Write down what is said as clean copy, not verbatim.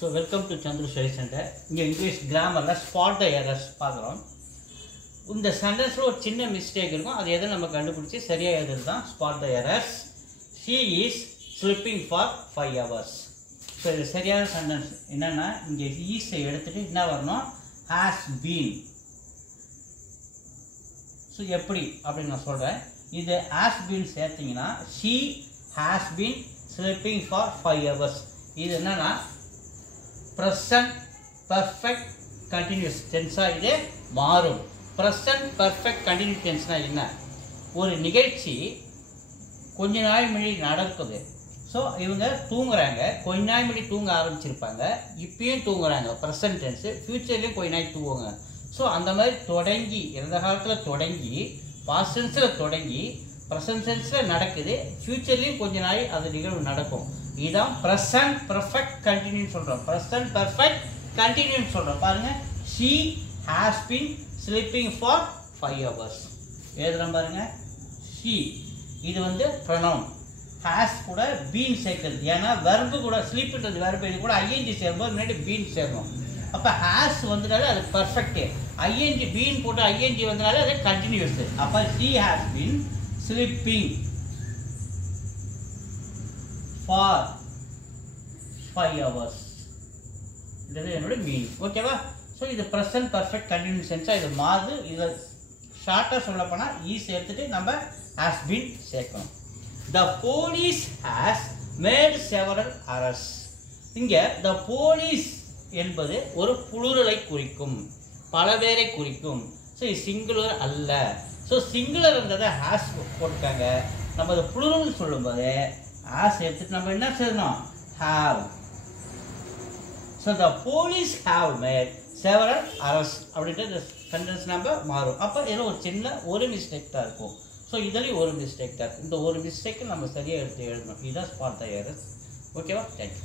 So welcome to Chandru Study Center. இங்கே English கிராமரில் spot த errors பார்க்குறோம். இந்த சென்டென்ஸில் ஒரு சின்ன மிஸ்டேக் இருக்கும். அது எதை நம்ம கண்டுபிடிச்சி சரியாக எழுதுறது தான் spot the errors. She is sleeping for 5 hours. So இது சரியான சென்டென்ஸ் என்னென்னா இங்கே ஈஸை எடுத்துகிட்டு என்ன வரணும், ஹேஸ் பீன். ஸோ எப்படி அப்படின்னு நான் சொல்கிறேன். இது ஹேஸ் பீன் சேர்த்திங்கன்னா she has been sleeping for 5 hours. இது என்னன்னா present perfect continuous tense இது மாறும். present perfect continuous tense என்ன, ஒரு நிகழ்ச்சி கொஞ்ச நாள் முன்னாடி நடக்குது. ஸோ இவங்க தூங்குறாங்க, கொஞ்ச நாள் முன்னாடி தூங்க ஆரம்பிச்சிருப்பாங்க, இப்பயும் தூங்குறாங்க ப்ரெசன்ட் டென்ஸு, ஃப்யூச்சர்லேயும் கொஞ்ச நாள் தூங்குவாங்க. ஸோ அந்த மாதிரி தொடங்கி இறந்த காலத்தில் தொடங்கி பாஸ்ட் டென்ஸில் தொடங்கி ப்ரெசன்ட் டென்ஸில் நடக்குது, ஃப்யூச்சர்லேயும் கொஞ்ச நாள் அது நிகழ்வு நடக்கும். இதுதான் ப்ரெசன்ட் பர்ஃபெக்ட் கண்டினியூன்னு சொல்கிறோம். ப்ரெசன்ட் பர்ஃபெக்ட் கண்டினியூன்னு சொல்கிறோம். பாருங்கள், she has been sleeping for 5 hours எழுதுகிறோம் பாருங்கள். she இது வந்து ப்ரொனவுன், ஹேஸ் கூட பீன் சேர்க்குறது. ஏன்னா வெர்பு கூட ஸ்லீப்ன்றது வெர்பு, இது கூட ஐஎன்ஜி சேரும்போது முன்னாடி பீன் சேரணும். அப்போ ஹேஸ் வந்தனால அது பர்ஃபெக்டு, ஐஎன்ஜி பீன் போட்டு ஐஎன்ஜி வந்தனால அது கண்டினியூஸ். அப்போ she has been sleeping for 5 hours. இது என்னோட மீனிங். ஓகேவா? ஸோ இது ப்ரெசன்ட் பர்ஃபெக்ட் கண்டினியூஸ் சென்ஸாக இது மாறுது. இதில் ஷார்ட்டாக சொல்ல போனால் ஈஸ் எடுத்துகிட்டு நம்ம ஹேஸ் பீன் சேர்க்கணும். The police has made several arrests. இங்கே the police என்பது ஒரு புளுரலை குறிக்கும், பல பேரை குறிக்கும். ஸோ இது சிங்குலர் அல்ல. ஸோ சிங்குலர் இருந்ததை ஹேஸ் போட்டுக்காங்க. நம்ம அதை புளுரல் சொல்லும்போது ஹேஸ் எடுத்துட்டு நம்ம என்ன செய்யணும், have. So the police have made several arrests அப்படின்ட்டு இந்த சென்டென்ஸ் நம்ம மாறும். அப்போ இதில் ஒரு சின்ன ஒரு மிஸ்டேக் தான் இருக்கும். ஸோ இதுலேயும் ஒரு மிஸ்டேக் தான். இந்த ஒரு மிஸ்டேக்கு நம்ம சரியாக எடுத்து எழுதணும். இதுதான் ஸ்பாட் த எரர்ஸ். ஓகேவா? தேங்க்யூ.